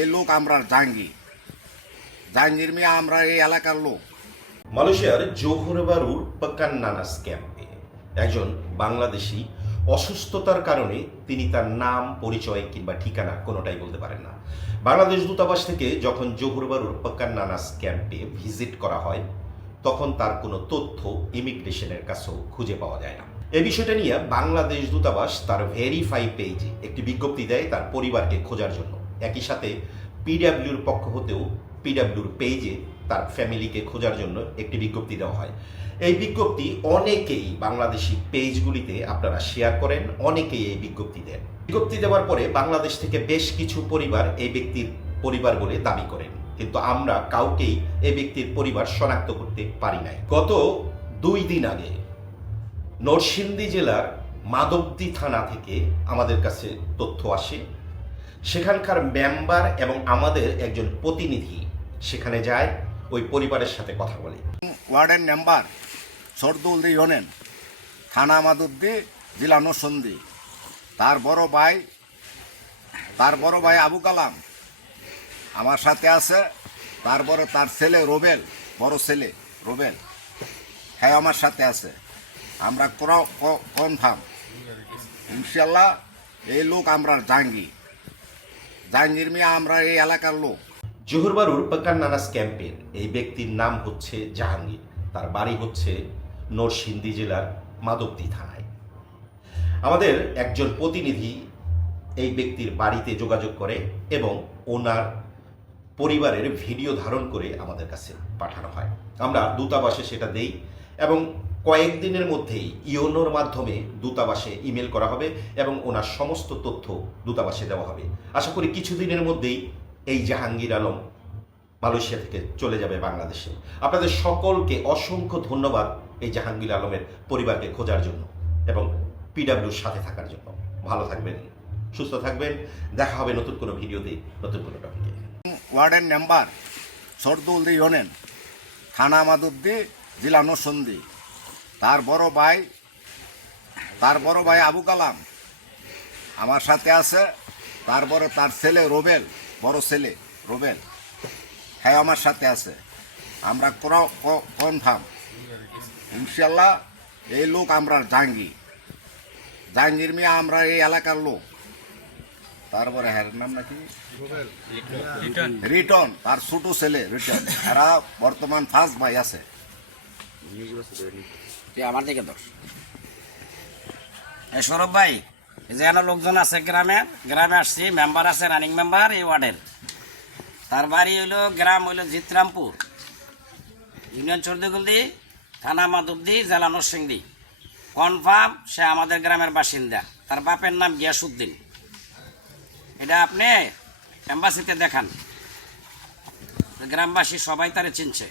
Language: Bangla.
এই লোক আমরা জাহাঙ্গীর। জাহাঙ্গীর মিয়া আমরা এই এলাকার লোক। মালয়েশিয়ার জোহর বারুর পাকান্নানাস ক্যাম্পে একজন বাংলাদেশি অসুস্থতার কারণে তিনি তার নাম, পরিচয় কিংবা ঠিকানা কোনোটাই বলতে পারেন না। বাংলাদেশ দূতাবাস থেকে যখন জোহর বারুর পাকান্নানাস ক্যাম্পে ভিজিট করা হয়, তখন তার কোনো তথ্য ইমিগ্রেশনের কাছেও খুঁজে পাওয়া যায় না। এ বিষয়টা নিয়ে বাংলাদেশ দূতাবাস তার ভেরিফাই পেজে একটি বিজ্ঞপ্তি দেয় তার পরিবারকে খোঁজার জন্য। একই সাথে পিডাব্লিউর পক্ষ হতেও পিডাব্লিউর পেজে তার ফ্যামিলিকে খোঁজার জন্য একটি বিজ্ঞপ্তি দেওয়া হয়। এই বিজ্ঞপ্তি অনেকেই বাংলাদেশি পেজগুলিতে আপনারা শেয়ার করেন, অনেকেই এই বিজ্ঞপ্তি দেন। বিজ্ঞপ্তি দেওয়ার পরে বাংলাদেশ থেকে বেশ কিছু পরিবার এই ব্যক্তির পরিবার বলে দাবি করেন। কিন্তু আমরা কাউকেই এই ব্যক্তির পরিবার শনাক্ত করতে পারি নাই। গত দুই দিন আগে নরসিংদী জেলার মাধবদী থানা থেকে আমাদের কাছে তথ্য আসে। সেখানকার মেম্বার এবং আমাদের একজন প্রতিনিধি সেখানে যায়, ওই পরিবারের সাথে কথা বলে। ওয়ার্ডের মেম্বার সরদুল ইউনিয়ন থানা মাদুদ্দি, জেলা নসন্দি। তার বড় ভাই, তার বড় ভাই আবু কালাম আমার সাথে আছে তারপরে তার ছেলে রোবেল, বড় ছেলে রোবেল হ্যাঁ আমার সাথে আছে। আমরা কনফার্ম ইনশাল্লাহ এই লোক আমরা জাহাঙ্গীর জাহাঙ্গীর মিয়া, আমরা এই এলাকার লোক। জোহরবারুর পাকান্নানাস ক্যাম্পের এই ব্যক্তির নাম হচ্ছে জাহাঙ্গীর। তার বাড়ি হচ্ছে নরসিংদী জেলার মাধবদী থানায়। আমাদের একজন প্রতিনিধি এই ব্যক্তির বাড়িতে যোগাযোগ করে এবং ওনার পরিবারের ভিডিও ধারণ করে আমাদের কাছে পাঠানো হয়। আমরা দূতাবাসে সেটা দেই এবং কয়েকদিনের মধ্যেই ইওনোর মাধ্যমে দূতাবাসে ইমেল করা হবে এবং ওনার সমস্ত তথ্য দূতাবাসে দেওয়া হবে। আশা করি কিছুদিনের মধ্যেই এই জাহাঙ্গীর আলম মালয়েশিয়া থেকে চলে যাবে বাংলাদেশে। আপনাদের সকলকে অসংখ্য ধন্যবাদ এই জাহাঙ্গীর আলমের পরিবারকে খোঁজার জন্য এবং পিডাব্লিউর সাথে থাকার জন্য। ভালো থাকবেন, সুস্থ থাকবেন। দেখা হবে নতুন কোনো ভিডিওতে, নতুন কোনো টপিকে। ওয়ার্ডের মেম্বার সরদুল ইউনিয়ন থানা মাদুদ্দি জেলা নসন্দি তার বড় ভাই তার বড় ভাই আবু কালাম। আমার সাথে আছে তারপরে তার ছেলে রোবেল বড় ছেলে রোবেল। হ্যাঁ আমার সাথে আছে। আমরা কনফার্ম। ইনশাল্লাহ এই লোক আমরা জাহাঙ্গীর। জাহাঙ্গীর মিয়া আমরা এই এলাকার লোক। তারপরে হ্যার নাম নাকি? রিটন। তার ছোট ছেলে রিটন। এরা বর্তমান ফার্স্ট ভাই আছে। সৌরভ ভাই, এই যে এখানে লোকজন আছে গ্রামের গ্রামে আসছি মেম্বার আছে রানিং মেম্বার এই ওয়ার্ডের। তার বাড়ি হইল, গ্রাম হইল জিতরামপুর। ইউনিয়ন চর্দিগুলদি থানা মাধবদি, জেলা নরসিংদী। কনফার্ম সে আমাদের গ্রামের বাসিন্দা। তার বাপের নাম গিয়াসুদ্দিন এটা আপনি এম্বাসিতে দেখান। গ্রামবাসী সবাই তারে চিনছে।